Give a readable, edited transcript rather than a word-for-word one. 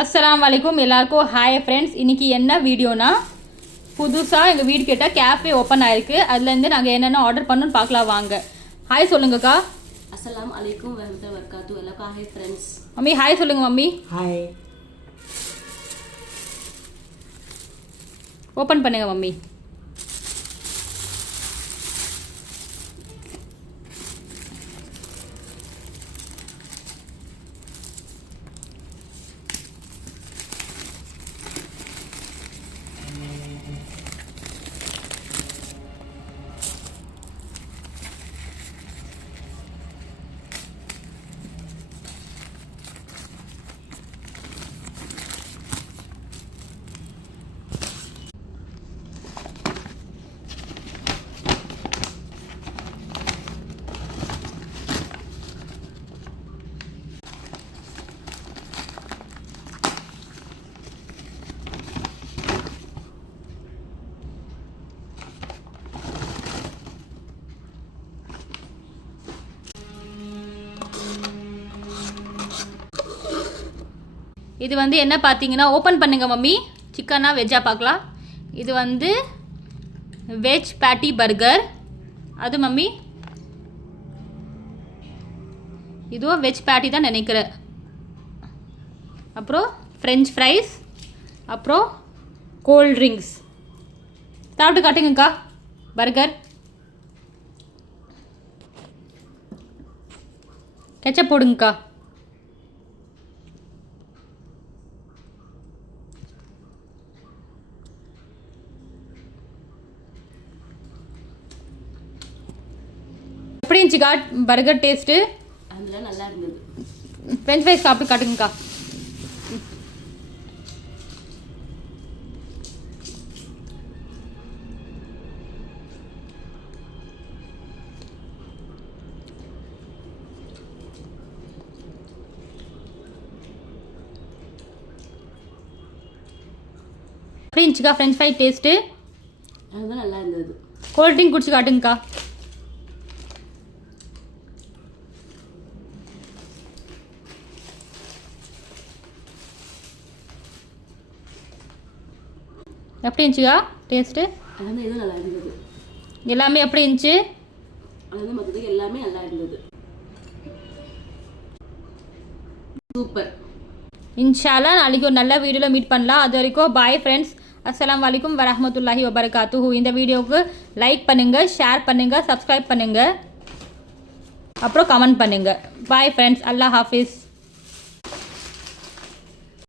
அஸ்ஸலாமு அலைக்கும் எல்லாருக்கும் ஹாய் ஃப்ரெண்ட்ஸ். இன்றைக்கி என்ன வீடியோனா, புதுசாக எங்கள் வீடு கிட்ட கேஃபே ஓப்பன் ஆயிருக்கு. அதுலேருந்து நாங்கள் என்னென்ன ஆர்டர் பண்ணணும்னு பார்க்கலாம் வாங்க. ஹாய் சொல்லுங்கக்கா. அஸ்ஸலாமு அலைக்கும் வரஹ்மத்துல்லாஹி வபரகாத்துஹு. எல்லாருக்கும் ஹாய் ஃப்ரெண்ட்ஸ். மம்மி ஹாய் சொல்லுங்க. Mummy hi. ஓப்பன் பண்ணுங்க மம்மி. இது வந்து என்ன பார்த்தீங்கன்னா, ஓப்பன் பண்ணுங்க மம்மி. சிக்கனா வெஜ்ஜாக பார்க்கலாம். இது வந்து வெஜ் பேட்டி பர்கர். அது மம்மி இதுவும் வெஜ் பேட்டி தான் நினைக்கிறேன். அப்புறம் ஃப்ரெஞ்ச் ஃப்ரைஸ், அப்புறம் கோல்ட் ட்ரிங்க்ஸ். சாப்பிட்டு காட்டுங்கக்கா. Burger ketchup போடுங்கக்கா. எப்படி இருந்துச்சுக்கா பர்கர் டேஸ்ட்டு? அதெல்லாம் நல்லா இருந்தது. ஃப்ரெஞ்ச் ஃப்ரைஸ் சாப்பிட்டு காட்டுங்கக்கா. எப்படி இருந்துச்சுக்கா ஃப்ரெஞ்ச் ஃப்ரை டேஸ்ட்டு? அதுதான் நல்லா இருந்தது. கோல்ட் ட்ரிங்க் குடிச்சு காட்டுங்கக்கா. எப்படி இருந்துச்சுக்கா டேஸ்ட்டு? அது எதுவும் நல்லா இருந்தது. எல்லாமே எப்படி இருந்துச்சு? அது மொத்தத்துக்கு எல்லாமே நல்லா இருந்தது. சூப்பர். இன்ஷால்லா நாளைக்கு ஒரு நல்ல வீடியோவில் மீட் பண்ணலாம். அது வரைக்கும் பாய் ஃப்ரெண்ட்ஸ். அஸ்ஸலாமு அலைக்கும் வரஹ்மத்துல்லாஹி வபரகாத்துஹு. இந்த வீடியோவுக்கு லைக் பண்ணுங்கள், ஷேர் பண்ணுங்கள், சப்ஸ்கிரைப் பண்ணுங்கள், அப்புறம் கமெண்ட் பண்ணுங்கள். Bye friends. அல்லாஹ் ஹாஃபிஸ்.